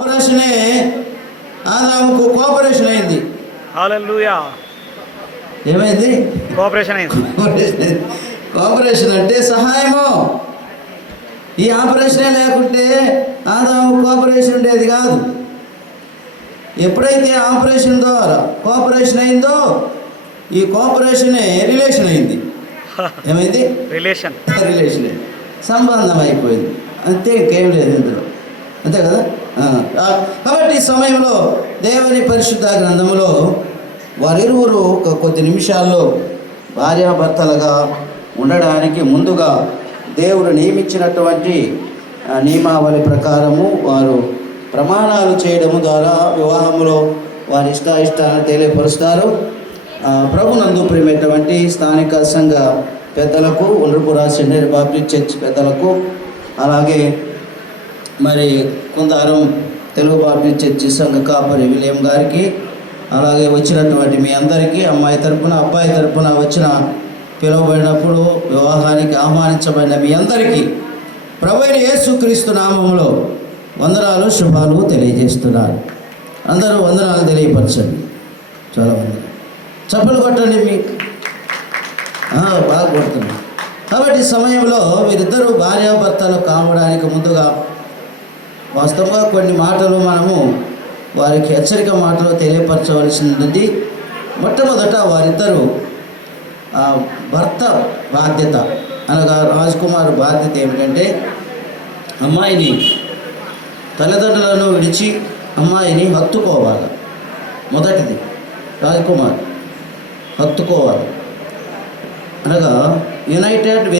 ఆపరేషనే ఆదాముకు cooperation అయింది. ఏమైంది? Cooperation అయింది. కోఆపరేషన్ కోఆపరేషన్ అంటే సహాయము. ఈ ఆపరేషనే లేకుంటే ఆదాము కోఆపరేషన్ ఉండేది కాదు. ఎప్పుడైతే ఆపరేషన్ ద్వారా కోఆపరేషన్ అయిందో ఈ కోఆపరేషనే రిలేషన్ అయింది. ఏమైంది? Relation relation. సంబంధం అయిపోయింది. అంతే ఇంకేం లేదు ఇందులో. అంతే కదా? కాబట్టి ఈ సమయంలో దేవుని పరిశుద్ధ గ్రంథంలో వారిరువురు ఒక కొద్ది నిమిషాల్లో భార్యాభర్తలుగా ఉండడానికి ముందుగా దేవుడు నియమించినటువంటి నియమావళి ప్రకారము వారు ప్రమాణాలు చేయడము ద్వారా వివాహంలో వారి ఇష్ట తెలియపరుస్తారు. ప్రభునందు ప్రియమైనటువంటి స్థానిక సంఘ పెద్దలకు ఉండ్రపురా సెండరీ బాప్టిస్ట్ చర్చ్ పెద్దలకు అలాగే మరి కుందారం తెలుగు బాప్టిస్ట్ చర్చి సంఘ కాపరి విలియం గారికి అలాగే వచ్చినటువంటి మీ అందరికీ అమ్మాయి తరపున అబ్బాయి తరపున వచ్చిన పిలువబడినప్పుడు వివాహానికి ఆహ్వానించబడిన మీ అందరికీ ప్రభు యేసుక్రీస్తు నామంలో వందనాలు శుభాలు తెలియజేస్తున్నారు అందరూ వందనాలు తెలియపరచండి. చాలా వందనాలు. చప్పలు కొట్టండి మీకు బాగా కొడుతున్నారు. కాబట్టి సమయంలో వీరిద్దరూ భార్యాభర్తలు కావడానికి ముందుగా వాస్తవంగా కొన్ని మాటలు మనము వారికి హెచ్చరిక మాటలు తెలియపరచవలసి ఉంటుంది మొట్టమొదట వారిద్దరూ ఆ, భర్త బాధ్యత అనగా రాజ్ కుమార్ బాధ్యత ఏమిటంటే అమ్మాయిని తల్లిదండ్రులను విడిచి అమ్మాయిని హత్తుకోవాలి. మొదటిది రాజ్కుమార్ హత్తుకోవాలి. అనగా యునైటెడ్